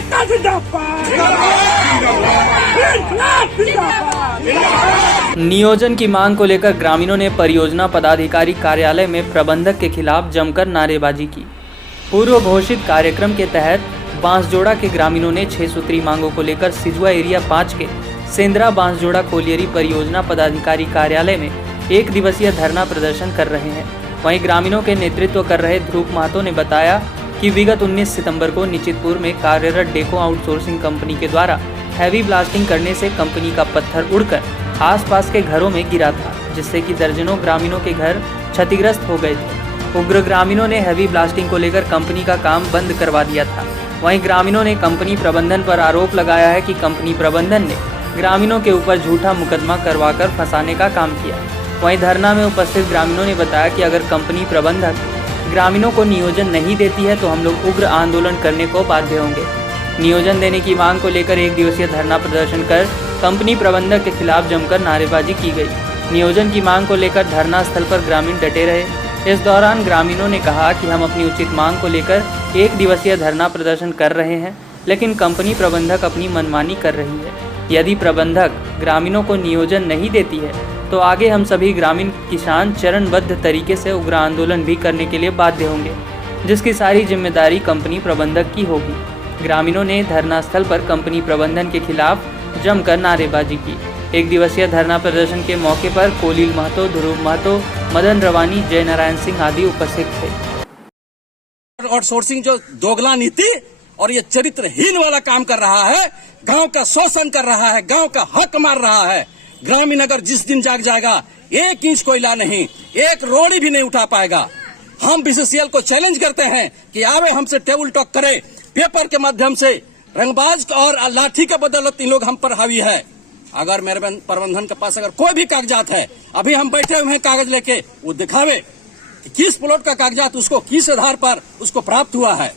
एकता जिंदाबाद। नियोजन की मांग को लेकर ग्रामीणों ने परियोजना पदाधिकारी कार्यालय में प्रबंधक के खिलाफ जमकर नारेबाजी की। पूर्व घोषित कार्यक्रम के तहत बांसजोड़ा के ग्रामीणों ने 6 सूत्री मांगों को लेकर सिजुआ एरिया 5 के सेंद्रा बांसजोड़ा कोलियरी परियोजना पदाधिकारी कार्यालय में 1 दिवसीय धरना प्रदर्शन कर रहे हैं। वहीं ग्रामीणों के नेतृत्व कर रहे ध्रुव महतो ने बताया कि विगत 19 सितंबर को निचितपुर में कार्यरत डेको आउटसोर्सिंग कंपनी के द्वारा हैवी ब्लास्टिंग करने से कंपनी का पत्थर उड़कर आसपास के घरों में गिरा था, जिससे कि दर्जनों ग्रामीणों के घर क्षतिग्रस्त हो गए थे। उग्र ग्रामीणों ने हैवी ब्लास्टिंग को लेकर कंपनी का काम बंद करवा दिया था। वहीं ग्रामीणों ने कंपनी प्रबंधन पर आरोप लगाया है कि कंपनी प्रबंधन ने ग्रामीणों के ऊपर झूठा मुकदमा करवाकर फंसाने का काम किया। वहीं धरना में उपस्थित ग्रामीणों ने बताया कि अगर कंपनी प्रबंधक ग्रामीणों को नियोजन नहीं देती है तो हम लोग उग्र आंदोलन करने को बाध्य होंगे। नियोजन देने की मांग को लेकर 1 दिवसीय धरना प्रदर्शन कर कंपनी प्रबंधक के खिलाफ जमकर नारेबाजी की गई। नियोजन की मांग को लेकर धरना स्थल पर ग्रामीण डटे रहे। इस दौरान ग्रामीणों ने कहा कि हम अपनी उचित मांग को लेकर 1 दिवसीय धरना प्रदर्शन कर रहे हैं, लेकिन कंपनी प्रबंधक अपनी मनमानी कर रही है। यदि प्रबंधक ग्रामीणों को नियोजन नहीं देती है तो आगे हम सभी ग्रामीण किसान चरणबद्ध तरीके से उग्र आंदोलन भी करने के लिए बाध्य होंगे, जिसकी सारी जिम्मेदारी कंपनी प्रबंधक की होगी। ग्रामीणों ने धरना स्थल पर कंपनी प्रबंधन के खिलाफ जमकर नारेबाजी की। 1 दिवसीय धरना प्रदर्शन के मौके पर कोलिल महतो, ध्रुव महतो, मदन रवानी, जय नारायण सिंह आदि उपस्थित थे। आउटसोर्सिंग जो दोगला नीति और ये चरित्रहीन वाला काम कर रहा है, गांव का शोषण कर रहा है, गांव का हक मार रहा है। ग्रामीण अगर जिस दिन जाग जाएगा 1 इंच कोयला नहीं, 1 रोड़ी भी नहीं उठा पाएगा। हम बीसीसीएल को चैलेंज करते हैं कि आवे हमसे टेबल टॉक करे, पेपर के माध्यम से। रंगबाज और लाठी के बदौलत इन लोग हम पर हावी है। अगर मेरे प्रबंधन के पास अगर कोई भी कागजात है, अभी हम बैठे हुए हैं कागज लेके, वो दिखावे कि किस प्लॉट का कागजात उसको किस आधार पर उसको प्राप्त हुआ है।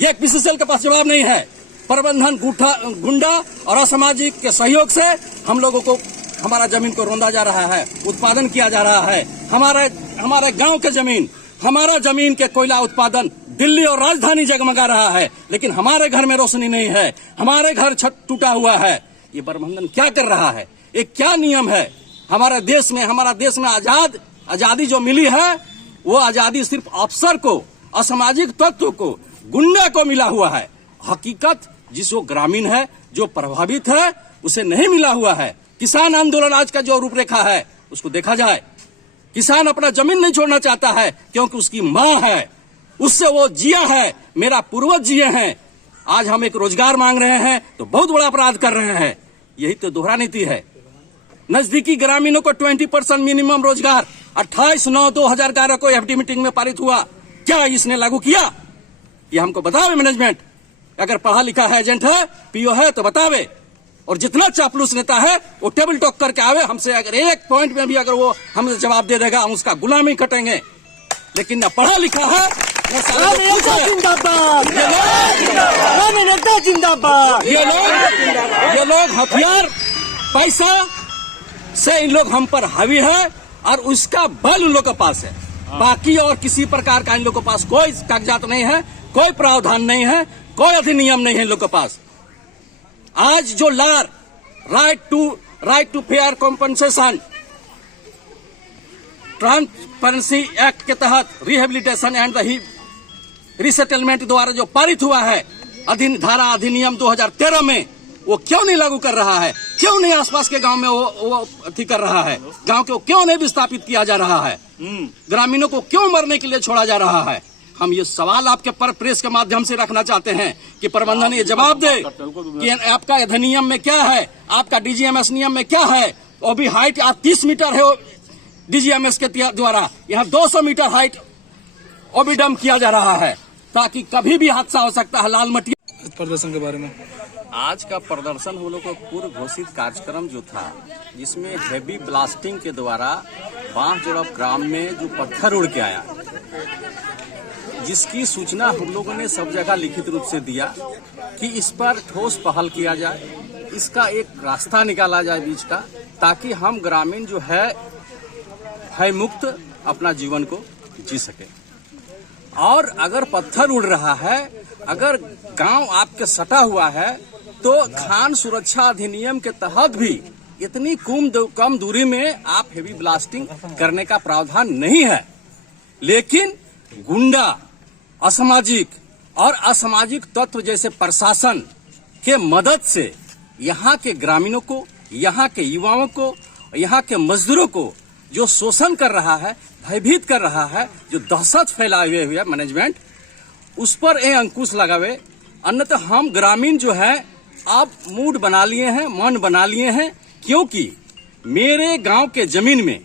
ये बीसीसीएल के पास जवाब नहीं है। प्रबंधन गुंडा और असामाजिक के सहयोग से हम लोगों को हमारा जमीन को रौंदा जा रहा है, उत्पादन किया जा रहा है। हमारे गांव के जमीन, हमारा जमीन के कोयला उत्पादन दिल्ली और राजधानी जगमगा रहा है, लेकिन हमारे घर में रोशनी नहीं है, हमारे घर छत टूटा हुआ है। ये प्रबंधन क्या कर रहा है? ये क्या नियम है? हमारा देश में आजादी जो मिली है, वो आजादी सिर्फ अफसर को, असामाजिक तत्व को, गुंडा को मिला हुआ है। हकीकत जिसको ग्रामीण है, जो प्रभावित है, उसे नहीं मिला हुआ है। किसान आंदोलन आज का जो रूपरेखा है उसको देखा जाए। किसान अपना जमीन नहीं छोड़ना चाहता है क्योंकि उसकी मां है, उससे वो जिया है, मेरा पूर्वज जिए हैं। आज हम एक रोजगार मांग रहे हैं तो बहुत बड़ा अपराध कर रहे हैं। यही तो दोहरा नीति है। नजदीकी ग्रामीणों को 20% मिनिमम रोजगार 28/9/2011 को एफडी मीटिंग में पारित हुआ। क्या इसने लागू किया? ये हमको बतावे मैनेजमेंट। अगर पढ़ा लिखा है, एजेंट है, पीओ है तो बतावे। और जितना चापलूस नेता है वो टेबल टॉक करके आवे हमसे। अगर 1 पॉइंट में भी अगर वो हमसे जवाब दे देगा, हम उसका गुलामी कटेंगे। लेकिन न पढ़ा लिखा है, ये लोग हथियार, पैसा से इन लोग हम पर हावी है और उसका बल उन लोग के पास है। बाकी और किसी प्रकार का इन लोग के पास कोई कागजात नहीं है, कोई प्रावधान नहीं है, कोई अधिनियम नहीं है इन लोग के पास। आज जो लार right to fair compensation transparency act के तहत रिहेबिलिटेशन एंड द रिसेटलमेंट द्वारा जो पारित हुआ है, धारा अधिनियम 2013 में, वो क्यों नहीं लागू कर रहा है? क्यों नहीं आसपास के गांव में वो अथी कर रहा है? गांव को क्यों नहीं विस्थापित किया जा रहा है? ग्रामीणों को क्यों मरने के लिए छोड़ा जा रहा है? हम ये सवाल आपके पर प्रेस के माध्यम से रखना चाहते हैं कि प्रबंधन ये जवाब दे कि आपका अधिनियम में क्या है, आपका डीजीएमएस नियम में क्या है। वो भी हाइट 30 मीटर है डीजीएमएस के द्वारा, यहाँ 200 मीटर हाइट ओबिडम किया जा रहा है, ताकि कभी भी हादसा हो सकता है। लाल मटिया प्रदर्शन के बारे में आज का प्रदर्शन हम लोग का पूर्व घोषित कार्यक्रम जो था, जिसमें हेवी ब्लास्टिंग के द्वारा बांसजोड़ा ग्राम में जो पत्थर उड़ के आया, जिसकी सूचना हम लोगों ने सब जगह लिखित रूप से दिया कि इस पर ठोस पहल किया जाए, इसका एक रास्ता निकाला जाए बीच का, ताकि हम ग्रामीण जो है मुक्त अपना जीवन को जी सके। और अगर पत्थर उड़ रहा है, अगर गांव आपके सटा हुआ है तो खान सुरक्षा अधिनियम के तहत भी इतनी कम दूरी में आप हेवी ब्लास्टिंग करने का प्रावधान नहीं है। लेकिन गुंडा, असामाजिक और असामाजिक तत्व जैसे प्रशासन के मदद से यहाँ के ग्रामीणों को, यहाँ के युवाओं को, यहाँ के मजदूरों को जो शोषण कर रहा है, भयभीत कर रहा है, जो दहशत फैलाए हुए है मैनेजमेंट, उस पर ये अंकुश लगावे। अन्यथा हम ग्रामीण जो है अब मूड बना लिए हैं, मन बना लिए हैं, क्योंकि मेरे गांव के जमीन में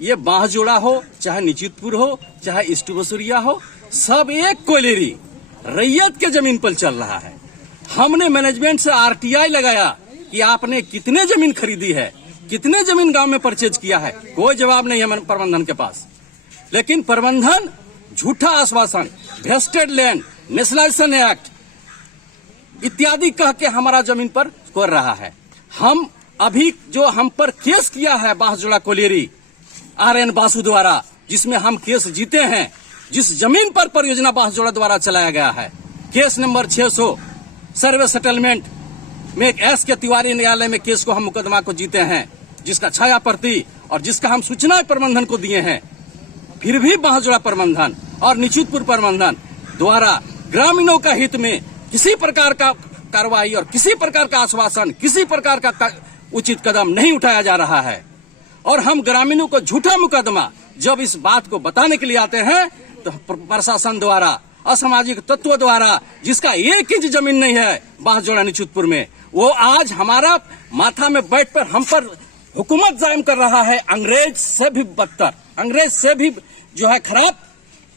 ये बांसजोड़ा हो, चाहे निचितपुर हो, चाहे ईस्ट बसुरिया हो, सब एक कोयलेरी रैयत के जमीन पर चल रहा है। हमने मैनेजमेंट से आरटीआई लगाया कि आपने कितने जमीन खरीदी है, कितने जमीन गांव में परचेज किया है, कोई जवाब नहीं है प्रबंधन के पास। लेकिन प्रबंधन झूठा आश्वासन, वेस्टेड लैंड, नेशनलाइजेशन एक्ट इत्यादि कह के हमारा जमीन पर कर रहा है। हम अभी जो हम पर केस किया है बांसजोड़ा कोलेरी RN बासु द्वारा, जिसमें हम केस जीते हैं, जिस जमीन पर परियोजना बांसजोड़ा द्वारा चलाया गया है, केस नंबर 600 सर्वे सेटलमेंट में S के तिवारी न्यायालय में केस को हम मुकदमा को जीते हैं, जिसका छाया प्रति और जिसका हम सूचना प्रबंधन को दिए हैं। फिर भी बांसजोड़ा प्रबंधन और निचितपुर प्रबंधन द्वारा ग्रामीणों का हित में किसी प्रकार का कार्रवाई और किसी प्रकार का आश्वासन, किसी प्रकार का उचित कदम नहीं उठाया जा रहा है। और हम ग्रामीणों को झूठा मुकदमा जब इस बात को बताने के लिए आते हैं तो प्रशासन द्वारा, असामाजिक तत्व द्वारा, जिसका 1 इंच जमीन नहीं है बांसजोड़ा निचितपुर में, वो आज हमारा माथा में बैठ पर हम पर हुकूमत जायम कर रहा है। अंग्रेज से भी बदतर, अंग्रेज से भी जो है खराब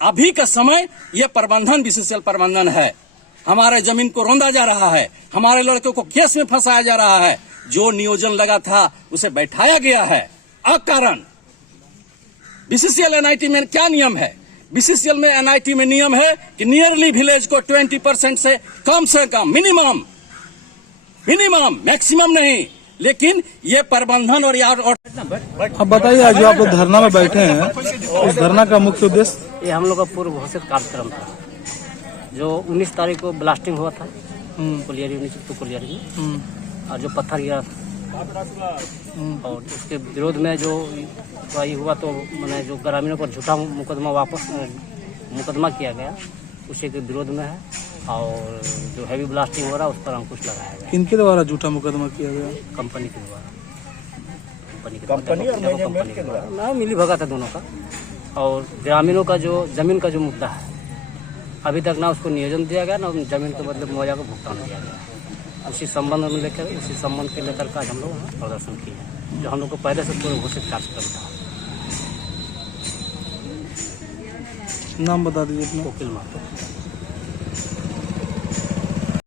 अभी का समय ये प्रबंधन BCCL प्रबंधन है। हमारे जमीन को रौंदा जा रहा है, हमारे लड़कों को केस में फंसाया जा रहा है। जो नियोजन लगा था उसे बैठाया गया है अकारण। BCCL NIT में क्या नियम है? BCCL में NIT में नियम है कि नियरली विलेज को 20% से कम मिनिमम, मैक्सिमम नहीं। लेकिन ये प्रबंधन और यार और अब बताइए, जो आप लोग धरना में बैठे हैं, उस धरना का मुख्य उद्देश्य? ये हम लोग का पूर्व घोषित कार्यक्रम था, जो 19 तारीख को ब्लास्टिंग हुआ था कोलियारी, निचितपुर कोलियारी में, और जो पत्थर गिरा था, और उसके विरोध में जो ये हुआ, तो मैंने जो ग्रामीणों पर झूठा मुकदमा किया गया, उसी के विरोध में है। और जो हैवी ब्लास्टिंग हो रहा है उस पर अंकुश लगाया गया। किनके द्वारा झूठा मुकदमा किया गया? कंपनी के द्वारा, कंपनी के द्वारा मिली भगत है दोनों का। और ग्रामीणों का जो जमीन का जो मुद्दा है, अभी तक ना उसको नियोजन दिया गया, ना जमीन के बदले मुआवजा को भुगतान दिया गया। उसी संबंध में लेकर, उसी संबंध के लेकर का हम लोग प्रदर्शन किए हैं, जो हम लोग को पहले से पूर्व घोषित कार्यक्रम था। नाम बता दीजिए अपना। वकील महतो।